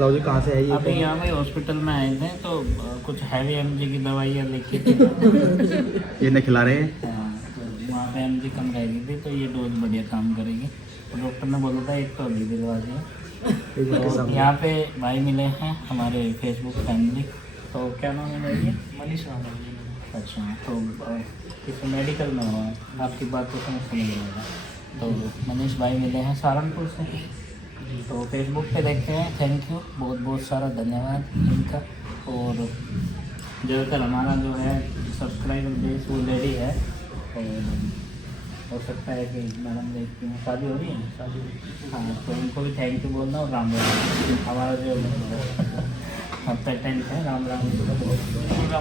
बताओ जी कहाँ से है ये? अभी यहाँ पे हॉस्पिटल में आए थे तो कुछ हैवी एमजी की दवाइयाँ लिखी थी। ये नहीं खिला रहे हैं। हाँ, तो वहाँ पे एमजी कम रहेगी थी तो ये डोज बढ़िया काम करेगी। तो डॉक्टर ने बोला था एक तो अभी दिलवा दिया। तो यहाँ पे भाई मिले हैं हमारे फेसबुक फैमिली। तो क्या नाम है भाई? मनीष नाम है। अच्छा, तो किसी मेडिकल में हो आपकी बात तो समझ रहेगा। तो मनीष भाई मिले हैं सहारनपुर से। तो फेसबुक पे देखते हैं। थैंक यू, बहुत बहुत सारा धन्यवाद इनका। और ज़्यादातर हमारा जो है सब्सक्राइबर बेस वो लेडी है। और हो सकता है कि मैडम देखती हूँ शादी हो रही है शादी। हाँ, तो उनको भी थैंक यू बोलना और राम राम। हमारा जो पेटेंट है राम राम।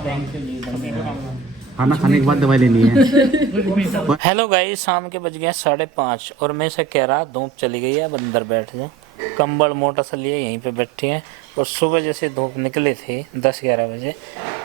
थैंक यू जी, धन्यवाद। खाना खाने के बाद दवाई लेनी है। हेलो गाइस, शाम के बज गए 5:30 और मैं से कह रहा धूप चली गई है, अब अंदर बैठ जाए। कंबल मोटा सा लिए यहीं पे बैठे हैं। और सुबह जैसे धूप निकली थी 10-11 बजे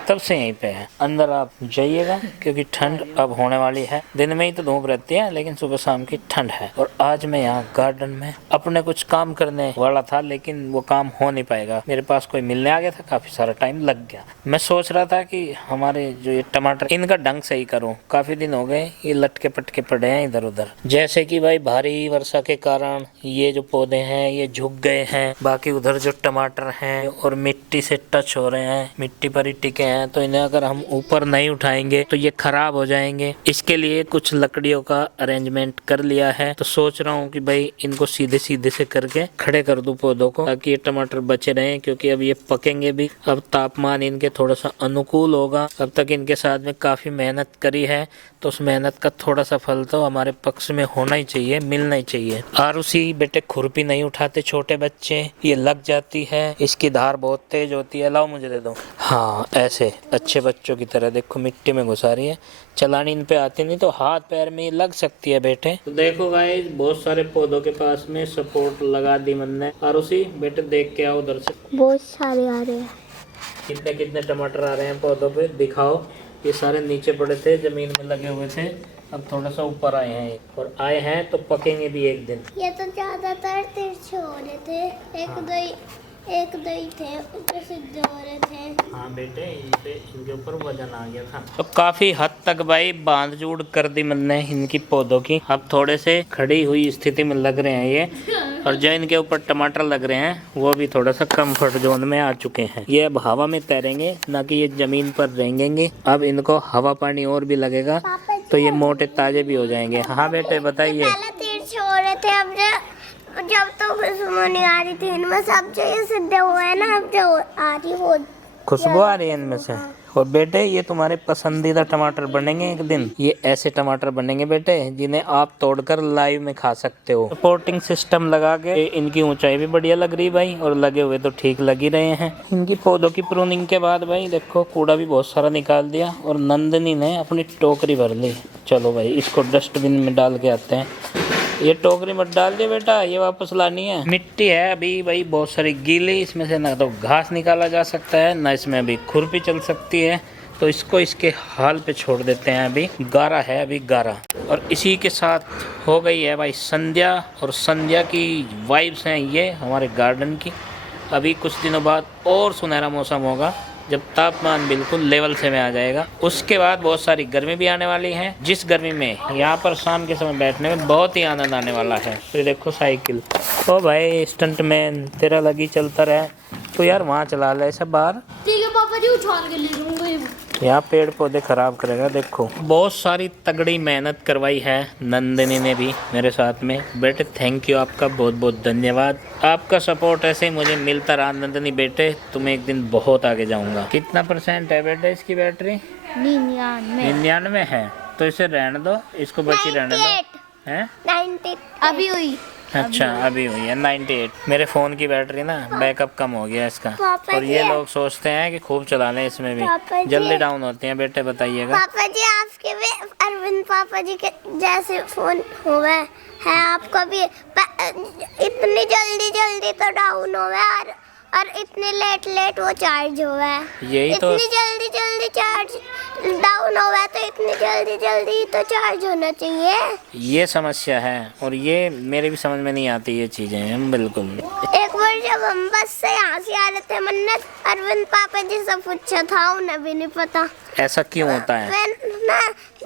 तब से यहीं पे है। अंदर आप जाइएगा क्योंकि ठंड अब होने वाली है। दिन में ही तो धूप रहती है लेकिन सुबह शाम की ठंड है। और आज मैं यहाँ गार्डन में अपने कुछ काम करने वाला था लेकिन वो काम हो नहीं पाएगा। मेरे पास कोई मिलने आ गया था, काफी सारा टाइम लग गया। मैं सोच रहा था कि हमारे जो ये टमाटर इनका ढंग सही करूँ। काफी दिन हो गए ये लटके पटके पड़े हैं इधर उधर। जैसे कि भाई भारी वर्षा के कारण ये जो पौधे हैं ये झुक गए हैं। बाकी उधर जो टमाटर हैं और मिट्टी से टच हो रहे हैं, मिट्टी पर ही टिके हैं। तो इन्हें अगर हम ऊपर नहीं उठाएंगे तो ये खराब हो जाएंगे। इसके लिए कुछ लकड़ियों का अरेंजमेंट कर लिया है। तो सोच रहा हूँ कि भाई इनको सीधे सीधे से करके खड़े कर दूं पौधों को, ताकि ये टमाटर बचे रहें। क्योंकि अब ये पकेंगे भी, अब तापमान इनके थोड़ा सा अनुकूल होगा। अब तक इनके साथ में काफी मेहनत करी है तो उस मेहनत का थोड़ा सा फल तो हमारे पक्ष में होना ही चाहिए, मिलना ही चाहिए। आरुषि बेटे खुरपी नहीं उठाते छोटे बच्चे, ये लग जाती है। इसकी धार बहुत तेज होती है। लाओ मुझे दे दो। हाँ, ऐसे अच्छे बच्चों की तरह देखो मिट्टी में घुसा रही है। चलानी इन पे आती नहीं तो हाथ पैर में लग सकती है बेटे। तो देखो गाइस, बहुत सारे पौधों के पास में सपोर्ट लगा दी मैंने। आरुषि बेटे देख के आओ उधर से। बहुत सारे आ रहे हैं। कितने कितने टमाटर आ रहे हैं पौधों पे दिखाओ। ये सारे नीचे पड़े थे, जमीन में लगे हुए थे, अब थोड़ा सा ऊपर आए हैं। और आए हैं तो पकेंगे भी एक दिन। ये तो ज्यादातर तिरछे हो रहे थे। एक दो ही थे, ऊपर से जो हो रहे थे। हाँ बेटे, इनके ऊपर वजन आ गया था। तो काफी हद तक भाई बांध जोड़ कर दी मैंने इनकी पौधों की। अब थोड़े से खड़ी हुई स्थिति में लग रहे हैं ये। और जो इनके ऊपर टमाटर लग रहे हैं वो भी थोड़ा सा कंफर्ट जोन में आ चुके हैं। ये अब हवा में तैरेंगे, ना कि ये जमीन पर रेंगेंगे। अब इनको हवा पानी और भी लगेगा तो ये मोटे ताजे भी हो जाएंगे। हाँ बेटे बताइए। पहले तिरछे हो रहे थे, अब जब तो खुशबू नहीं आ रही थी इनमें, सब जो ये सीधे हुए हैं ना, अब जो आ रही वो खुशबू आ रही है इनमें से। और बेटे ये तुम्हारे पसंदीदा टमाटर बनेंगे एक दिन। ये ऐसे टमाटर बनेंगे बेटे जिन्हें आप तोड़कर लाइव में खा सकते हो। सपोर्टिंग सिस्टम लगा के इनकी ऊंचाई भी बढ़िया लग रही भाई, और लगे हुए तो ठीक लग ही रहे हैं। इनकी पौधों की प्रूनिंग के बाद भाई देखो कूड़ा भी बहुत सारा निकाल दिया और नंदनी ने अपनी टोकरी भर ली। चलो भाई इसको डस्टबिन में डाल के आते हैं। ये टोकरी मत डाल दे बेटा, ये वापस लानी है। मिट्टी है अभी भाई बहुत सारी गीली, इसमें से ना तो घास निकाला जा सकता है ना इसमें अभी खुरपी चल सकती है। तो इसको इसके हाल पे छोड़ देते हैं। अभी गारा है, अभी गारा। और इसी के साथ हो गई है भाई संध्या, और संध्या की वाइब्स हैं ये हमारे गार्डन की। अभी कुछ दिनों बाद और सुनहरा मौसम होगा जब तापमान बिल्कुल लेवल से में आ जाएगा। उसके बाद बहुत सारी गर्मी भी आने वाली है, जिस गर्मी में यहाँ पर शाम के समय बैठने में बहुत ही आनंद आने वाला है। तो ये देखो साइकिल। ओ भाई स्टंट मैन, तेरा लगी चलता रहे तो यार वहाँ चला ले ऐसा बाहर। ठीक है पापा जी, उठा के ले लूंगा। यहाँ पेड़ पौधे खराब करेगा। देखो बहुत सारी तगड़ी मेहनत करवाई है नंदिनी ने भी मेरे साथ में। बेटे थैंक यू, आपका बहुत बहुत धन्यवाद। आपका सपोर्ट ऐसे ही मुझे मिलता रहा नंदिनी बेटे, तुम एक दिन बहुत आगे जाऊंगा। कितना % है बेटे इसकी बैटरी? 99 है। तो इसे रहने दो, इसको बची रहने दो। है 90 अभी हुई। अच्छा अभी हुई है 98। मेरे फ़ोन की बैटरी ना बैकअप कम हो गया इसका। और ये लोग सोचते हैं कि खूब चला लें, इसमें भी जल्दी डाउन होती हैं। बेटे बताइएगा। पापा जी आपके भी अरविंद पापा जी के जैसे फोन हुए है, आपका भी इतनी जल्दी तो डाउन हुआ और इतने लेट वो चार्ज हुआ है। यही तो इतनी जल्दी चार्ज डाउन हुआ है, तो इतनी जल्दी तो चार्ज होना चाहिए। ये समस्या है और ये मेरे भी समझ में नहीं आती ये चीजें हम बिल्कुल। एक बार जब हम बस से यहाँ से आ रहे थे, मन्नत अरविंद पापा जी से पूछा था, उन्हें भी नहीं पता ऐसा क्यों होता है।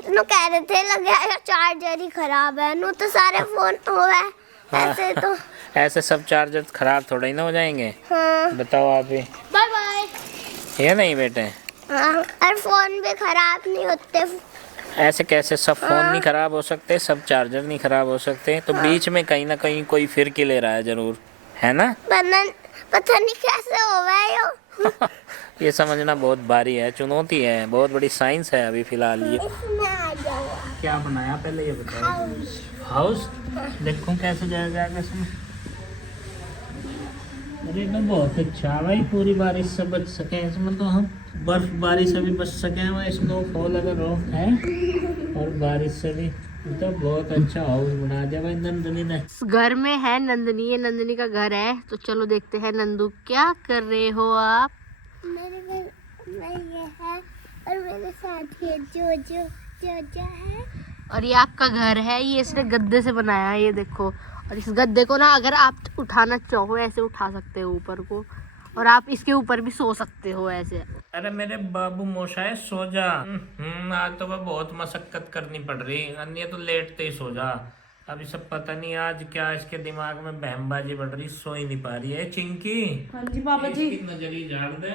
नो कह रहे थे लगे चार्जर ही खराब है, नो तो सारे फोन हुआ है। ऐसे तो ऐसे सब चार्जर खराब थोड़ा ही ना हो जाएंगे। हाँ। बताओ आप ही। Bye bye. ये नहीं बेटे, हाँ, और फोन भी खराब नहीं होते। ऐसे कैसे सब फोन नहीं खराब हो सकते, सब चार्जर नहीं खराब हो सकते। तो बीच में कहीं ना कहीं कोई फिरकी ले रहा है जरूर, है ना। पता नहीं कैसे हुआ है यो। ये समझना बहुत भारी है, चुनौती है, बहुत बड़ी साइंस है अभी फिलहाल ये। इसमें आ जाओ। क्या बनाया पहले ये बताओ। हाउस देखो कैसे जाएगा इसमें। अरे तो बहुत अच्छा भाई, पूरी बारिश से बच सके इसमें तो हम, बर्फबारी से भी बच सके, वहाँ स्नोफॉल अगर हो है और बारिश से भी, तो बहुत अच्छा हाउस बना दिया भाई नंदनी ने। घर में है नंदनी, ये नंदनी का घर है। तो चलो देखते हैं नंदू क्या कर रहे हो आप। मेरे घर में ये है और मेरे साथ ये जो है। और ये आपका घर है, ये इसने गद्दे से बनाया है, ये देखो। और इस गद्दे को ना अगर आप उठाना चाहो ऐसे उठा सकते हो ऊपर को, और आप इसके ऊपर भी सो सकते हो ऐसे। अरे मेरे बाबू मोशाए सो जा। आज तो वह बहुत मशक्कत करनी पड़ रही, अन्य तो लेटते ही सो जा। अभी सब पता नहीं आज क्या इसके दिमाग में बहमबाजी बढ़ रही, सो ही नहीं पा रही है। चिंकी। हाँ जी पापा जी। नजरी झाड़ दे।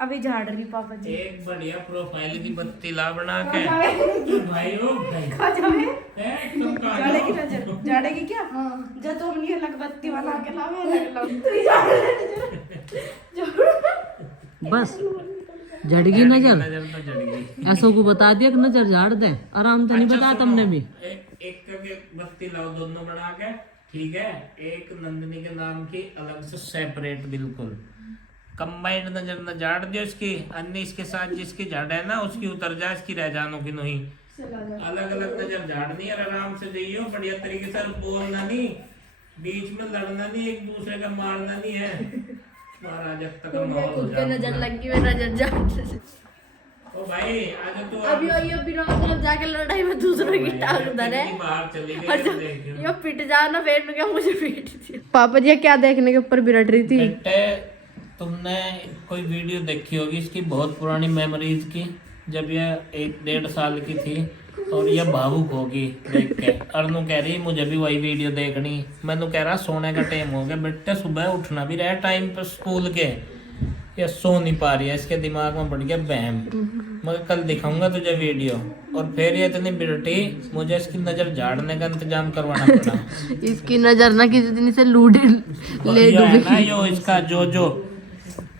अभी झाड़ रही पापा जी। एक बढ़िया प्रोफाइल की बत्ती ला बना के। भाई ओ भाई खा जावे। एकदम खा झाड़ेगी जाओ। नजर, झाड़ेगी क्या? जब तुम ये लगबत्ती बना के लावे बस जड़गी नजर। नजर तो जड़गी। ऐसो को बता दिया कि नजर झाड़ दे, आराम से नहीं अच्छा बताया सुनो, तुमने भी। एक करके बत्ती लाओ दोनों बना के, ठीक है। एक नंदनी के नाम की अलग से सेपरेट, बिल्कुल कंबाइंड नजर न झाड़ दियो इसकी, अन्य इसके साथ जिसकी झाड़ है ना उसकी उतर जा, इसकी रह जानो की नहीं। अलग अलग नजर झाड़नी और आराम से जाइयो बढ़िया तरीके से, बोलना नहीं, बीच में लड़ना नहीं, एक दूसरे का मारना नहीं है। महाराज जब तक माहौल हो जाए। नजर लगी हुई नजर जा। ओ भाई आज तो अभी ये बिना मतलब जाके लड़ाई में दूसरों की टांग धरे। बाहर चली और जब गई देखियो। ये पिट जाओ ना पेट में, क्या मुझे पीट दिया। पापा जी क्या देखने के ऊपर बिरट रही थी। बेटे तुमने कोई वीडियो देखी होगी इसकी बहुत पुरानी मेमोरीज की, जब यह 1-1.5 साल की थी और यह भावुक होगी देख के। अरनू कह रही मुझे भी वही वीडियो देखनी। मैंने कह रहा सोने का टाइम हो गया बेटे, सुबह उठना भी रहा टाइम पर स्कूल के, ये सो नहीं पा रही है, इसके दिमाग में बढ़ गया बहम। मैं कल दिखाऊंगा तुझे वीडियो। और फिर ये इतनी बिरटी, मुझे इसकी नजर झाड़ने का इंतजाम करवाना पड़ा। इसकी नजर ना किसी दिन से लूटे ले यो है डूबी। ना, यो इसका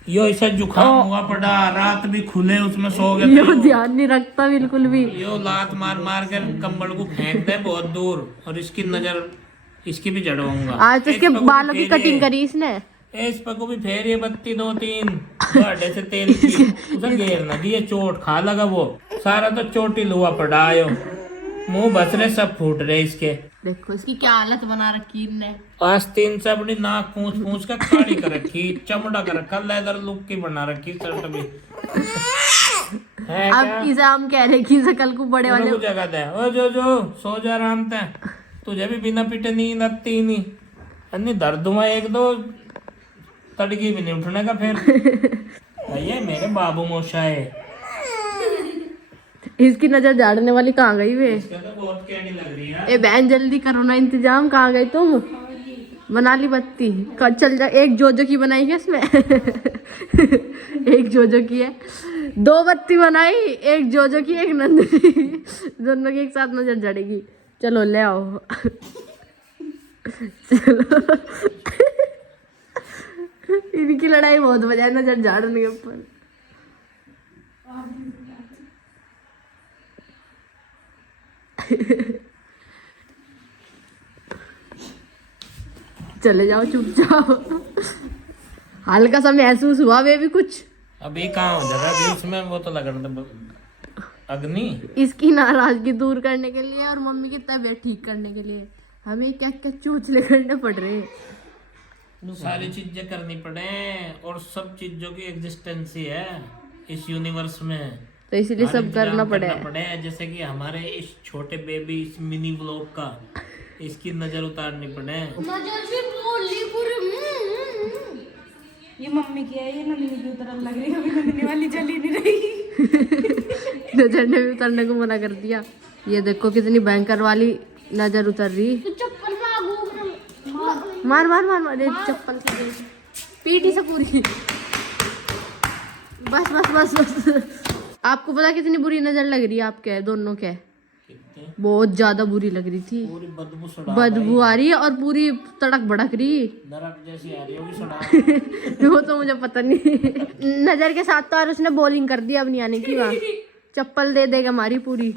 यो इसे जुकाम हुआ पड़ा, रात भी खुले उसमें सो गए यो थे। ध्यान नहीं रखता बिल्कुल भी। यो लात मार मार कर कंबल को फेंक दे बहुत दूर, और इसकी नजर इसकी भी जड़वाऊंगा। आज तो इसके बालों की कटिंग करी इसने। इस पर को भी फेर ये बत्ती 2-3 गाढ़े से तेल की, उसे घेर ना दिए, चोट खा लगा वो सारा, तो चोटिल हुआ पड़ा आयो, मुंह बस रहे सब फूट रहे इसके। देखो इसकी क्या हालत बना रखी इनने। आस्तीन से अपनी नाक पूछ कर काली कर रखी, चमड़ा कर रखा, लेदर लुक की बना रखी शर्ट भी है क्या? अब इसे हम कह रहे कि इसे कल को बड़े वाले को जगह दे, ओ जो सो जा आराम से, तुझे भी बिना पिटे नींद आती नहीं, अन्य दर्द हुआ 1-2 तड़की भी नहीं उठने का। फिर भैया मेरे बाबू मोशा है, इसकी नजर झाड़ने वाली कहाँ गई वे। इसका तो बहुत कैडी लग रही है। ए बहन जल्दी करो ना इंतजाम, कहाँ गई तुम। बना ली बत्ती, कल चल जा। एक जोजो की बनाई है इसमें एक जोजो की है, 2 बत्ती बनाई, एक जोजो की एक नंदनी, दोनों की एक साथ नजर जड़ेगी। चलो ले आओ चलो इनकी लड़ाई बहुत मजा है नजर झाड़ने के ऊपर। चले जाओ चुपचाप। हल्का सा महसूस हुआ वे भी कुछ। अभी कहाँ हो जाएगा बीच में, वो तो लग रहा था अग्नि। इसकी नाराजगी दूर करने के लिए और मम्मी की तबीयत ठीक करने के लिए हमें क्या क्या चोचले करने पड़ रहे हैं। सारी चीजें करनी पड़े और सब चीजों की एग्जिस्टेंस ही है इस यूनिवर्स में। तो इसलिए हर सब करना इंतजाम पड़े। पड़े जैसे कि हमारे इस छोटे बेबी इस मिनी व्लॉग का इसकी नजर उतारनी पड़े। ये मम्मी की है, ये नंदिनी की उतरन लग रही है, अभी नंदिनी वाली चली नहीं रही। नजर ने भी उतरने को मना कर दिया। ये देखो कितनी भयंकर वाली नजर उतर रही। मार मार मार मार, चप्पल से पीटी से पूरी। बस बस बस बस। आपको पता कितनी बुरी नजर लग रही है आपके दोनों के? बहुत ज्यादा बुरी लग रही थी। पूरी बदबू सड़ा बदबू आ रही है और पूरी तड़क भड़क रही। नरक जैसी आ रही होगी सड़ा। वो तो मुझे पता नहीं। नजर के साथ तो और उसने बॉलिंग कर दी, अब नहीं आने की वहाँ। चप्पल दे देगा हमारी पूरी।